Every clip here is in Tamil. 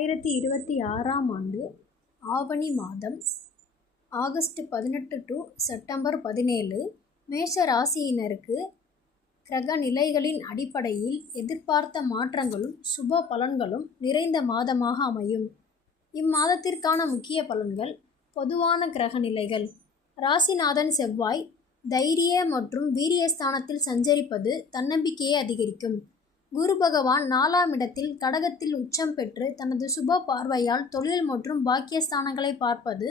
2026ஆம் ஆண்டு ஆவணி மாதம் ஆகஸ்ட் 18 டு செப்டம்பர் 17 மேஷ ராசியினருக்கு கிரக நிலைகளின் அடிப்படையில் எதிர்பார்த்த மாற்றங்களும் சுப பலன்களும் நிறைந்த மாதமாக அமையும். இம்மாதத்திற்கான முக்கிய பலன்கள். பொதுவான கிரக நிலைகள். ராசிநாதன் செவ்வாய் தைரிய மற்றும் வீரியஸ்தானத்தில் சஞ்சரிப்பது தன்னம்பிக்கையை அதிகரிக்கும். குரு பகவான் 4ஆம் இடத்தில் கடகத்தில் உச்சம் பெற்று தனது சுப பார்வையால் தொழில் மற்றும் பாக்கியஸ்தானங்களை பார்ப்பது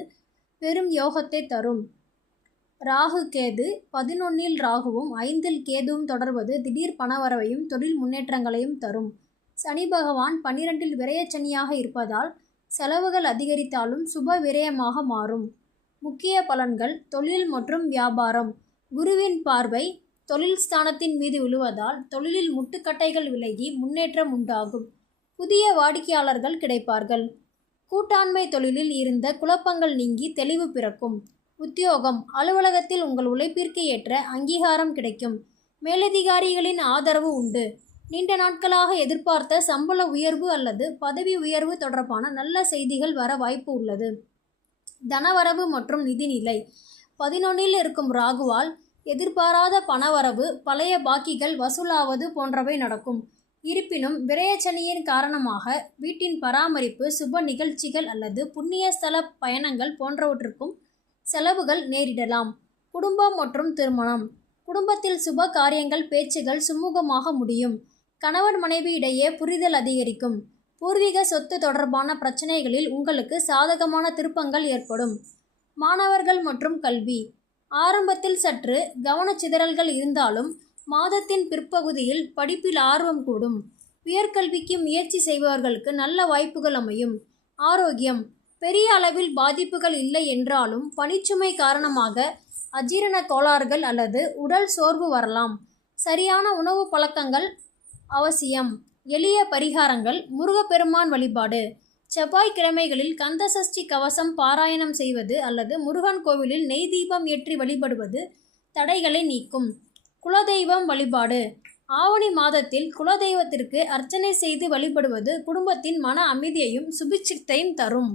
பெரும் யோகத்தை தரும். ராகு கேது 11இல் ராகுவும் 5இல் கேதுவும் தொடர்வது திடீர் பணவரவையும் தொழில் முன்னேற்றங்களையும் தரும். சனி பகவான் 12இல் விரயச்சனியாக இருப்பதால் செலவுகள் அதிகரித்தாலும் சுப விரயமாக மாறும். முக்கிய பலன்கள். தொழில் மற்றும் வியாபாரம். குருவின் பார்வை தொழில் ஸ்தானத்தின் மீது விழுவதால் தொழிலில் முட்டுக்கட்டைகள் விலகி முன்னேற்றம் உண்டாகும். புதிய வாடிக்கையாளர்கள் கிடைப்பார்கள். கூட்டாண்மை தொழிலில் இருந்த குழப்பங்கள் நீங்கி தெளிவு பிறக்கும். உத்தியோகம். அலுவலகத்தில் உங்கள் உழைப்பிற்கு ஏற்ற அங்கீகாரம் கிடைக்கும். மேலதிகாரிகளின் ஆதரவு உண்டு. நீண்ட நாட்களாக எதிர்பார்த்த சம்பள உயர்வு அல்லது பதவி உயர்வு தொடர்பான நல்ல செய்திகள் வர வாய்ப்பு உள்ளது. தனவரவு மற்றும் நிதிநிலை. 11இல் இருக்கும் ராகுவால் எதிர்பாராத பணவரவு, பழைய பாக்கிகள் வசூலாவது போன்றவை நடக்கும். இருப்பினும் விரயச்சனியின் காரணமாக வீட்டின் பராமரிப்பு, சுப நிகழ்ச்சிகள் அல்லது புண்ணிய ஸ்தல பயணங்கள் போன்றவற்றுக்கும் செலவுகள் நேரிடலாம். குடும்பம் மற்றும் திருமணம். குடும்பத்தில் சுப காரியங்கள், பேச்சுகள் சுமூகமாக முடியும். கணவன் மனைவி இடையே புரிதல் அதிகரிக்கும். பூர்வீக சொத்து தொடர்பான பிரச்சனைகளில் உங்களுக்கு சாதகமான திருப்பங்கள் ஏற்படும். மாணவர்கள் மற்றும் கல்வி. ஆரம்பத்தில் சற்று கவனச்சிதறல்கள் இருந்தாலும் மாதத்தின் பிற்பகுதியில் படிப்பில் ஆர்வம் கூடும். உயர்கல்விக்கு முயற்சி செய்பவர்களுக்கு நல்ல வாய்ப்புகள் அமையும். ஆரோக்கியம். பெரிய அளவில் பாதிப்புகள் இல்லை என்றாலும் பணிச்சுமை காரணமாக அஜீரண கோளாறுகள் அல்லது உடல் சோர்வு வரலாம். சரியான உணவு பழக்கங்கள் அவசியம். எளிய பரிகாரங்கள். முருகப்பெருமான் வழிபாடு. செவ்வாய்க்கிழமைகளில் கந்தசஷ்டி கவசம் பாராயணம் செய்வது அல்லது முருகன் கோவிலில் நெய் தீபம் ஏற்றி வழிபடுவது தடைகளை நீக்கும். குலதெய்வம் வழிபாடு. ஆவணி மாதத்தில் குலதெய்வத்திற்கு அர்ச்சனை செய்து வழிபடுவது குடும்பத்தின் மன அமைதியையும் சுபிட்சத்தையும் தரும்.